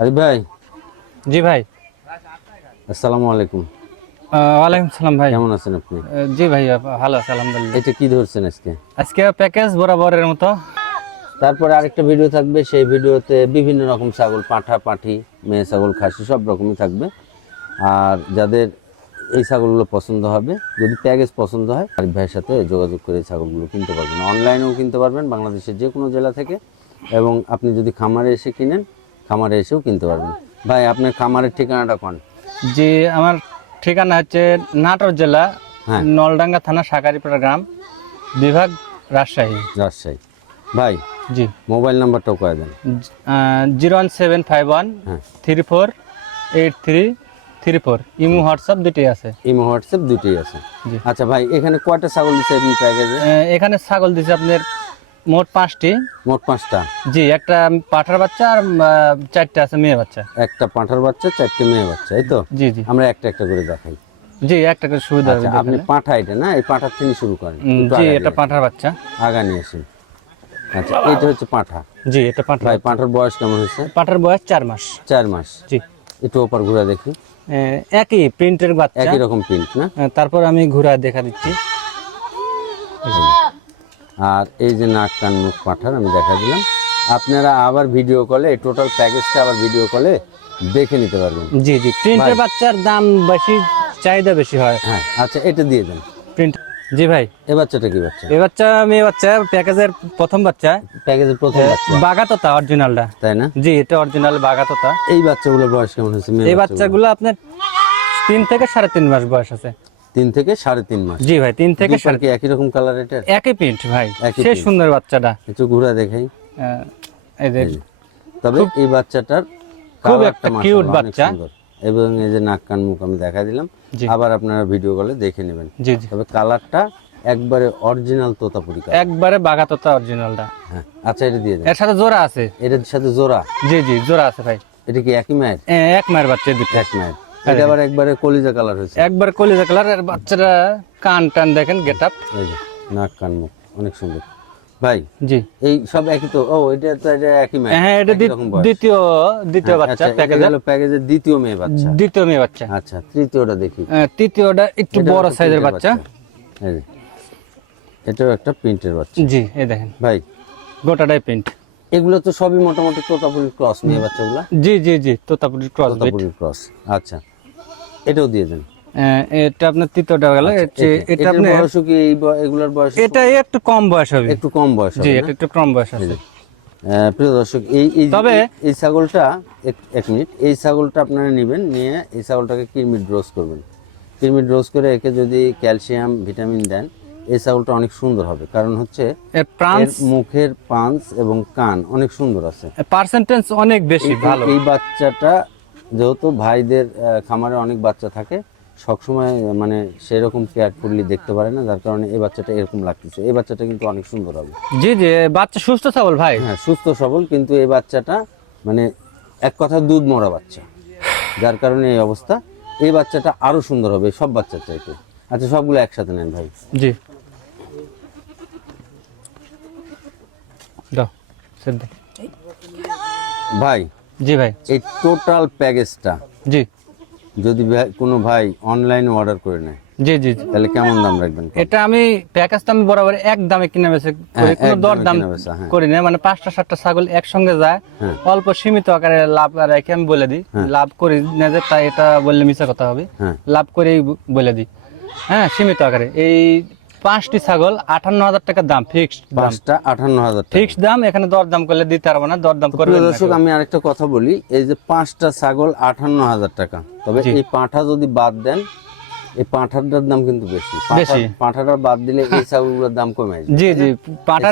আরে ভাই। জি ভাই। আসসালামু আলাইকুম। ওয়ালাইকুম সালাম ভাই। কেমন আছেন আপনি? জি ভাই ভালো আছে আলহামদুলিল্লাহ। এটা কি ধরছেন আজকে? আজকে প্যাকেজ বরাবরের মতো। তারপরে আরেকটা ভিডিও থাকবে সেই ভিডিওতে বিভিন্ন রকম ছাগল পাঁঠা পাঠি মেয়ে ছাগল খাসি সব রকমই থাকবে। আর যাদের এই ছাগলগুলো পছন্দ হবে যদি প্যাকেজ পছন্দ হয় আরিফ ভাইয়ের সাথে যোগাযোগ করে এই ছাগলগুলো কিনতে পারবেন। অনলাইনেও কিনতে পারবেন বাংলাদেশের যে কোনো জেলা থেকে। এবং আপনি যদি খামারে এসে কিনেন খামারে এসেও কিনতে পারবেন। ভাই আপনার খামারের ঠিকানাটা কোন? জি আমার ঠিকানা হচ্ছে নাটোর জেলা হ্যাঁ। নলডাঙ্গা থানা সাকারিপাড়া গ্রাম বিভাগ রাজশাহী। রাজশাহী। ভাই জি। মোবাইল নাম্বারটাও করে দেন। Zero one seven five one হ্যাঁ। Three four eight three three four. Imo WhatsApp দুটি আছে। ইমো হোয়াটসঅ্যাপ দুটোই আছে। আচ্ছা ভাই এখানে কয়টা ছাগল দিচ্ছে আপনি প্যাকেজে? এখানে ছাগল দিচ্ছে আপনার মোট পাঁচটি? মোট পাঁচটা। জি একটা পাঠার বাচ্চা আর চারটে আছে মেয়ে বাচ্চা। একটা পাঁঠার বাচ্চা চারটে মেয়ে বাচ্চা এই তো? জি জি। আমরা একটা একটা করে দেখাই। জি একটা করে সুবিধা হবে আচ্ছা আপনি পাঁঠা এটা না? এই পাঁঠার থেকে শুরু করেন জি এটা পাঁঠার বাচ্চা। আগা নিয়ে আসেন। আচ্ছা এইটা হচ্ছে পাঁঠা। জি এটা পাঁঠার ভাই পাঁঠার বয়স কেমন হচ্ছে পাঁঠার বয়স চার মাস। চার মাস। জি। একটু ওপর ঘুরা দেখি। একই প্রিন্টের বাচ্চা। একই রকম প্রিন্ট না? তারপর আমি ঘুরা দেখা দিচ্ছি। আর এই যে নাক কান মুখ পাঁঠার আমি দেখা দিলাম। আপনারা আবার ভিডিও কলে এই টোটাল প্যাকেজটা আবার ভিডিও কলে দেখে নিতে পারবেন। জি জি। প্রিন্টের বাচ্চার দাম বেশি চাহিদা বেশি হয়। হ্যাঁ আচ্ছা এটা দিয়ে দেন। প্রিন্ট জি ভাই। এ বাচ্চাটা কি বাচ্চা? এই বাচ্চা মেয়ে বাচ্চা প্যাকেজের প্রথম বাচ্চা। প্যাকেজের প্রথম বাচ্চা। বাগাতোতা অরিজিনালটা তাই না? জি এটা অরিজিনাল বাগাতোতা এই বাচ্চাগুলোর বয়স কেমন হয়েছে? এই? বাচ্চাগুলো আপনার তিন থেকে সাড়ে তিন মাস বয়স আছে। তিন থেকে সাড়ে তিন মাস। জি ভাই তিন থেকে সাড়ে কি একই রকম কালার এটা একই প্রিন্ট ভাই সে সুন্দর বাচ্চাটা। একটু ঘুরা দেখাই। তবে এই বাচ্চাটার খুব একটা অনেক বাচ্চা। এবং এই যে নাক কান মুখ আমি দেখা দিলাম। আবার আপনারা ভিডিও কলে দেখে নেবেন। তবে কালারটা একবারে অরিজিনাল তোতাপুরি কালার একবারে বাগাতোতা অরিজিনালটা হ্যাঁ আচ্ছা এটা দিয়ে দেন। এর সাথে জোড়া আছে। এটার সাথে জোড়া? জি জি জোড়া আছে ভাই। এটা কি একই মায়ের? এক মায়ের বাচ্চা দুটো। এক মায়ের। এটা আবার একবারে কলিজা কালার হয়েছে। একবার কলিজা কালারের বাচ্চারা কান টান দেখেন গেট আপ নাক কান মুখ অনেক সুন্দর। ভাই জি। এই সব একই তো? ও এটা তো এটা একই মায়ের হ্যাঁ এটা। দ্বিতীয় দ্বিতীয় বাচ্চা আচ্ছা এটা প্যাকেজের। হলো প্যাকেজের দ্বিতীয় মেয়ে বাচ্চা। দ্বিতীয় মেয়ে বাচ্চা। আচ্ছা তৃতীয়টা দেখি। আহ, তৃতীয়টা একটু বড় সাইজের বাচ্চা। এটাও একটা প্রিন্টের বাচ্চা। জি এই দেখেন। ভাই। গোটাটাই প্রিন্ট। এগুলো তো সবই মোটামুটি তোতাপুরির ক্রস মেয়ে বাচ্চাগুলো? জি জি জি তোতাপুরি ক্রস তোতাপুরির ক্রস আচ্ছা। এটাও দিয়ে দেন। এটা আপনার তৃতীয়টা গেল এটা এটা আপনার বয়সও কি এগুলোর বয়স এটা একটু কম বয়স হবে। একটু কম বয়স জি এটা একটু কম বয়স আছে। প্রিয় দর্শক এই এই তবে- এই ছাগলটা এক- মিনিট এই ছাগলটা আপনারা নেবেন নিয়ে এই ছাগলটাকে কিরমিট রোজ করবেন। কিরমিট রোজ করে একে যদি ক্যালসিয়াম ভিটামিন দেন এই ছাগলটা অনেক সুন্দর হবে। কারণ হচ্ছে মুখের পাঞ্চ এবং কান অনেক সুন্দর আছে। পার্সেন্টেজ অনেক বেশি ভালো। এই বাচ্চাটা যেহেতু ভাইদের খামারে অনেক বাচ্চা থাকে সবসময় মানে সেরকম কেয়ারফুলি দেখতে পারে না যার কারণে এই বাচ্চাটা এরকম লাগতেছে। এই বাচ্চাটা কিন্তু অনেক সুন্দর হবে। জি জি বাচ্চা সুস্থ সবল ভাই? হ্যাঁ সুস্থ সবল কিন্তু এই বাচ্চাটা মানে এক কথা দুধ মরা বাচ্চা। যার কারণে এই অবস্থা। এই বাচ্চাটা আরও সুন্দর হবে সব বাচ্চার চাইতে। আচ্ছা সবগুলো একসাথে নেন ভাই। জি। দাও ভাই জি ভাই। এই টোটাল প্যাকেজটা জি। যদি কোনো ভাই অনলাইনে অর্ডার করে নেয় জি জি। তাহলে কেমন দাম রাখবেন? এটা আমি প্যাকেজটা আমি বরাবর এক দামে কিনে বেছে হ্যাঁ, কোনো দর দাম হ্যাঁ। করি না মানে পাঁচটা সাতটা ছাগল একসঙ্গে যায় হ্যাঁ। অল্প সীমিত আকারে লাভ রেখে আমি বলে দিই লাভ করি না যে তাই এটা বললে মিশা কথা হবে লাভ করেই বলে দিই। হ্যাঁ সীমিত আকারে। এই পাঁচটি ছাগল আটান্ন হাজার টাকার দাম। ফিক্সড পাঁচটা আঠান্ন হাজার ফিক্সড দাম এখানে দর দাম করলে দিতে পারব না দর দাম করবে দর্শক আমি আরেকটা কথা বলি এই যে পাঁচটা ছাগল আটান্ন হাজার টাকা। তবে এই পাঁঠা যদি বাদ দেন এই পাঁঠাটার দাম কিন্তু বেশি। বেশি। পাঁঠাটা বাদ দিলে এই ছাগলগুলোর দাম কমে আসবে। জি জি।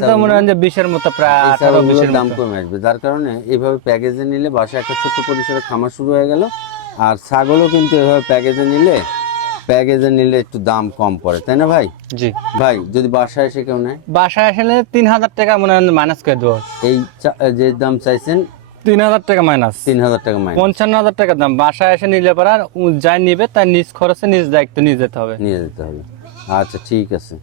দাম মনে হয় যে বিশের মতো প্রায় আঠারো বিশের দাম কমে আসবে। যার কারণে এইভাবে প্যাকেজে নিলে বাসায় একটা ছোট্ট পরিসরে খামার শুরু হয়ে গেল। আর ছাগলও কিন্তু এভাবে প্যাকেজে নিলে প্যাকেজে নিলে একটু দাম কম পড়ে তাই না ভাই? জি। ভাই যদি বাসায় এসে কেউ নেয়? বাসায় আসলে তিন হাজার টাকা মনে হয় মাইনাস করে দেবো। এই যে দাম চাইছেন? তিন হাজার টাকা মাইনাস তিন হাজার টাকা মাইনাস পঞ্চান্ন হাজার টাকার দাম। বাসায় এসে নিলে পরে আর যাই নিবে তার নিজ খরচে নিজ দায়িত্ব নিয়ে যেতে হবে। নিয়ে যেতে হবে। আচ্ছা ঠিক আছে।